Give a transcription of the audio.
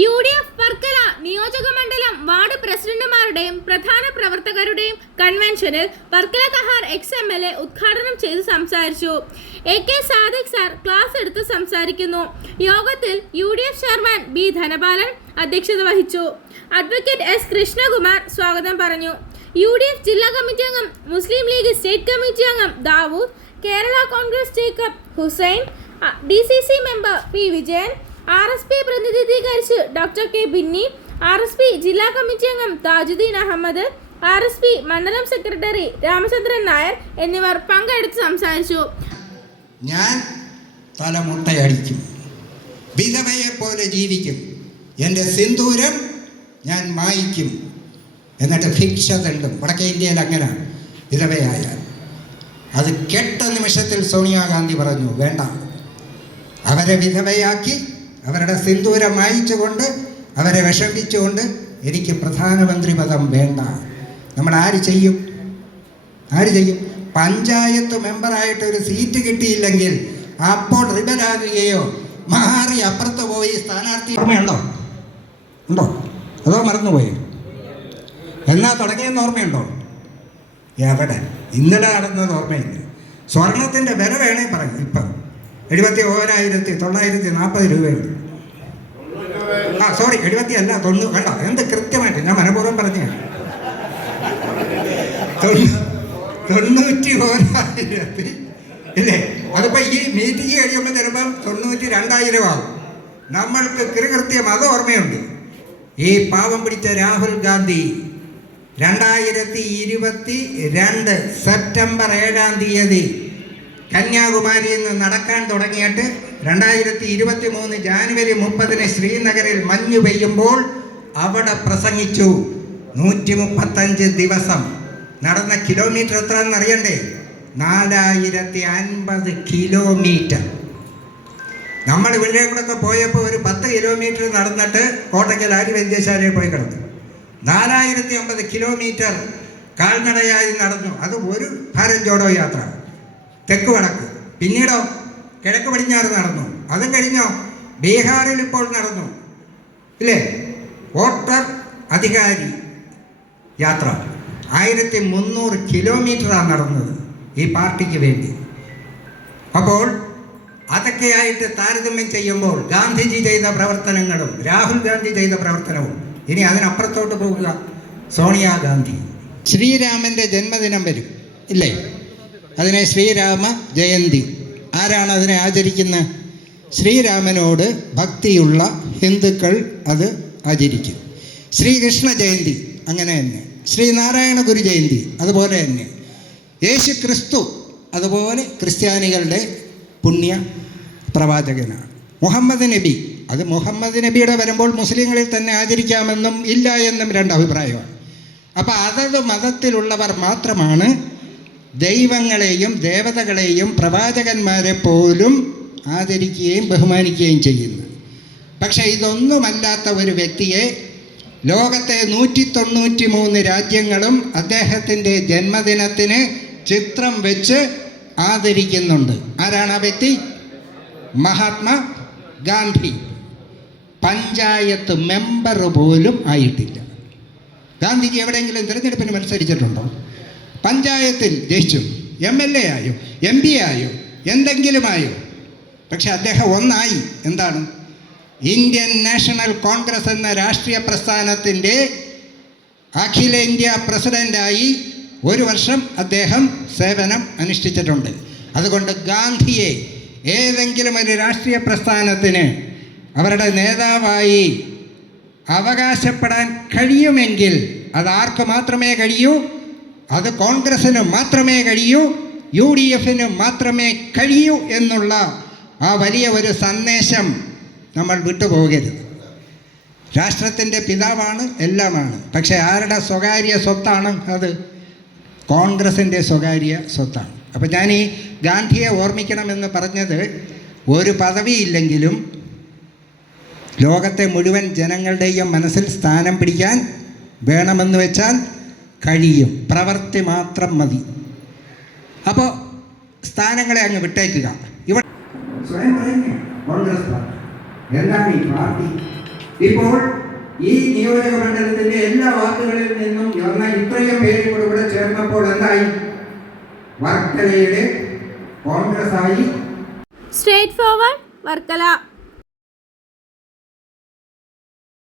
U D F Varkala നിയോജക മണ്ഡലം ward പ്രസിഡന്റുമാരുടെയും പ്രധാന പ്രവർത്തകരുടെയും കൺവെൻഷനിൽ Varkala Kahar ex M L A ഉദ്ഘാടനം ചെയ്ത് സംസാരിച്ചു. A K Sadiq sir class എടുത്ത് സംസാരിക്കുന്നു. യോഗത്തിൽ U D F chairman B Dhanapalan അധ്യക്ഷത വഹിച്ചു. അഡ്വക്കേറ്റ് എസ് കൃഷ്ണകുമാർ സ്വാഗതം പറഞ്ഞു. യു ഡി എഫ് ജില്ലാ കമ്മിറ്റി അംഗം മുസ്ലിം ലീഗ് സ്റ്റേറ്റ് കമ്മിറ്റി അംഗം Dawood Kerala Congress Jacob Hussain D C C member P Vijayan R S P പ്രതിനിധീകരിച്ച് doctor K Binny R S P ജില്ലാ committee അംഗം Thajudheen Ahmed R S P മണ്ഡലം secretary Ramachandran Nair എന്നിവർ പങ്കെടുത്ത് സംസാരിച്ചു. ഞാൻ തലമുട്ടയടിക്കും. വിധവയെ പോലെ ജീവിക്കും. എന്റെ സിന്ദൂരം ഞാൻ മായിക്കും. എന്നിട്ട് ഭിക്ഷ തണ്ടും. വടക്കേ ഇന്ത്യയിൽ അങ്ങനെ വിധവയായാൽ. അത് കെട്ട നിമിഷത്തിൽ സോണിയാഗാന്ധി പറഞ്ഞു വേണ്ട. അവരെ വിധവയാക്കി അവരുടെ സിന്ദൂരം മായിച്ചുകൊണ്ട് അവരെ വിഷമിച്ചുകൊണ്ട് എനിക്ക് പ്രധാനമന്ത്രി പദം വേണ്ട. നമ്മൾ ആര് ചെയ്യും? ആര് ചെയ്യും? പഞ്ചായത്ത് മെമ്പറായിട്ട് ഒരു സീറ്റ് കിട്ടിയില്ലെങ്കിൽ അപ്പോൾ റിബലാകുകയോ മാറി അപ്പുറത്ത് പോയി സ്ഥാനാർത്ഥി ഓർമ്മയുണ്ടോ? ഉണ്ടോ? അതോ മറന്നുപോയി? എന്നാ തുടങ്ങിയെന്ന് ഓർമ്മയുണ്ടോ? എവിടെ? ഇന്നലെ നടന്നത് ഓർമ്മയില്ല. സ്വർണത്തിന്റെ വില വേണേ പറയും ഇപ്പം. എഴുപത്തി ഓരായിരത്തി തൊള്ളായിരത്തി നാൽപ്പത് രൂപയുണ്ട് ആ സോറി എഴുപത്തി അല്ല തൊണ്ണൂ വേണ്ട എന്ത് കൃത്യമായിട്ട്? ഞാൻ മനഃപൂർവം പറഞ്ഞു തൊണ്ണൂ- തൊണ്ണൂറ്റി ഓരായിരത്തി ഇല്ലേ? അതിപ്പോ ഈ മീറ്റിംഗ് കഴിയുമ്പോൾ തരുമ്പം തൊണ്ണൂറ്റി രണ്ടായിരം ആകും നമ്മൾക്ക് കൃകൃത്യം അത് ഓർമ്മയുണ്ട്. ഈ പാവം പിടിച്ച രാഹുൽ ഗാന്ധി രണ്ടായിരത്തി ഇരുപത്തി രണ്ട് സെപ്റ്റംബർ ഏഴാം തീയതി കന്യാകുമാരിയിൽ നിന്ന് നടക്കാൻ തുടങ്ങിയിട്ട് രണ്ടായിരത്തി ഇരുപത്തി മൂന്ന് ജാനുവരി മുപ്പതിന് ശ്രീനഗറിൽ മഞ്ഞു പെയ്യുമ്പോൾ അവിടെ പ്രസംഗിച്ചു. നൂറ്റി മുപ്പത്തഞ്ച് ദിവസം. നടന്ന കിലോമീറ്റർ എത്ര എന്നറിയണ്ടേ നാലായിരത്തി അൻപത് കിലോമീറ്റർ. നമ്മൾ ഇവിടെ കൂടെ പോയപ്പോൾ ഒരു പത്ത് കിലോമീറ്റർ നടന്നിട്ട് കോട്ടയ്ക്കൽ ആര്യ വൈദ്യശാലയിൽ പോയി കിടന്നു. നാലായിരത്തി അമ്പത് കിലോമീറ്റർ കാൽനടയായി നടന്നു. അത് ഒരു ഭാരം ജോഡോ യാത്ര. തെക്ക് വടക്ക്. പിന്നീടോ കിഴക്ക് പടിഞ്ഞാറ് നടന്നു. അതും കഴിഞ്ഞോ ബീഹാറിൽ ഇപ്പോൾ നടന്നു. ഇല്ലേ? വോട്ടർ അധികാരി യാത്ര. ആയിരത്തി മുന്നൂറ് കിലോമീറ്ററാണ് നടന്നത് ഈ പാർട്ടിക്ക് വേണ്ടി. അപ്പോൾ അതൊക്കെയായിട്ട് താരതമ്യം ചെയ്യുമ്പോൾ ഗാന്ധിജി ചെയ്ത പ്രവർത്തനങ്ങളും രാഹുൽ ഗാന്ധി ചെയ്ത പ്രവർത്തനവും. ഇനി അതിനപ്പുറത്തോട്ട് പോകുക സോണിയാഗാന്ധി ശ്രീരാമന്റെ ജന്മദിനം വരും. ഇല്ലേ? അതിനെ ശ്രീരാമ ജയന്തി. ആരാണ് അതിനെ ആചരിക്കുന്നത് ശ്രീരാമനോട് ഭക്തിയുള്ള ഹിന്ദുക്കൾ അത് ആചരിക്കും. ശ്രീകൃഷ്ണ ജയന്തി അങ്ങനെ തന്നെ. ശ്രീനാരായണ ഗുരു ജയന്തി അതുപോലെ തന്നെ. യേശു ക്രിസ്തു അതുപോലെ ക്രിസ്ത്യാനികളുടെ പുണ്യ പ്രവാചകനാണ്. മുഹമ്മദ് നബി. അത് മുഹമ്മദ് നബിയുടെ വരുമ്പോൾ മുസ്ലിങ്ങളിൽ തന്നെ ആചരിക്കാമെന്നും ഇല്ല എന്നും രണ്ട് അഭിപ്രായമാണ്. അപ്പോൾ അതത് മതത്തിലുള്ളവർ മാത്രമാണ് ദൈവങ്ങളെയും ദേവതകളെയും പ്രവാചകന്മാരെ പോലും ആദരിക്കുകയും ബഹുമാനിക്കുകയും ചെയ്യുന്നു. പക്ഷേ ഇതൊന്നുമല്ലാത്ത ഒരു വ്യക്തിയെ ലോകത്തെ നൂറ്റി തൊണ്ണൂറ്റി മൂന്ന് രാജ്യങ്ങളും അദ്ദേഹത്തിന്റെ ജന്മദിനത്തിന് ചിത്രം വെച്ച് ആദരിക്കുന്നുണ്ട്. ആരാണ് ആ വ്യക്തി? മഹാത്മാ ഗാന്ധി. പഞ്ചായത്ത് മെമ്പർ പോലും ആയിട്ടില്ല. ഗാന്ധിജി എവിടെയെങ്കിലും തിരഞ്ഞെടുപ്പിന് മത്സരിച്ചിട്ടുണ്ടോ? പഞ്ചായത്തിൽ ജയിച്ചു. എം എൽ എ ആയോ എം പി ആയോ എന്തെങ്കിലും ആയോ പക്ഷെ അദ്ദേഹം ഒന്നായി. എന്താണ്? ഇന്ത്യൻ നാഷണൽ കോൺഗ്രസ് എന്ന രാഷ്ട്രീയ പ്രസ്ഥാനത്തിന്റെ അഖിലേന്ത്യാ പ്രസിഡന്റായി ഒരു വർഷം അദ്ദേഹം സേവനം അനുഷ്ഠിച്ചിട്ടുണ്ട്. അതുകൊണ്ട് ഗാന്ധിയെ ഏതെങ്കിലും ഒരു രാഷ്ട്രീയ പ്രസ്ഥാനത്തിന് അവരുടെ നേതാവായി അവകാശപ്പെടാൻ കഴിയുമെങ്കിൽ അത് ആർക്ക് മാത്രമേ കഴിയൂ? അത് കോൺഗ്രസ്സിന് മാത്രമേ കഴിയൂ യു ഡി എഫിന് മാത്രമേ കഴിയൂ എന്നുള്ള ആ വലിയ ഒരു സന്ദേശം നമ്മൾ വിട്ടുപോകരുത്. രാഷ്ട്രത്തിന്റെ പിതാവാണ് എല്ലാമാണ്. പക്ഷേ ആരുടെ സ്വകാര്യ സ്വത്താണ് അത്? കോൺഗ്രസിന്റെ സ്വകാര്യ സ്വത്താണ്. അപ്പോൾ ഞാൻ ഈ ഗാന്ധിയെ ഓർമ്മിക്കണമെന്ന് പറഞ്ഞത് ഒരു പദവിയില്ലെങ്കിലും ലോകത്തെ മുഴുവൻ ജനങ്ങളുടെയും മനസ്സിൽ സ്ഥാനം പിടിക്കാൻ വേണമെന്ന് വെച്ചാൽ കഴിയും. പ്രവൃത്തി മാത്രം മതി. അപ്പോൾ സ്ഥാനങ്ങളെ അങ്ങ് വിട്ടേക്കുക. ഇവിടെ സ്വയം പറയുന്നു കോൺഗ്രസ് പാർട്ടി. എന്താണ് ഈ പാർട്ടി? ഇപ്പോൾ ഈ നിയോജക മണ്ഡലത്തിന്റെ എല്ലാ വാർഡുകളിൽ നിന്നും വന്ന ഇത്രയും പേരും കൂടെ ഇവിടെ ചേർന്നപ്പോൾ എന്തായി? വർക്കലയുടെ കോൺഗ്രസ് ആയി. Straightforward Varkala.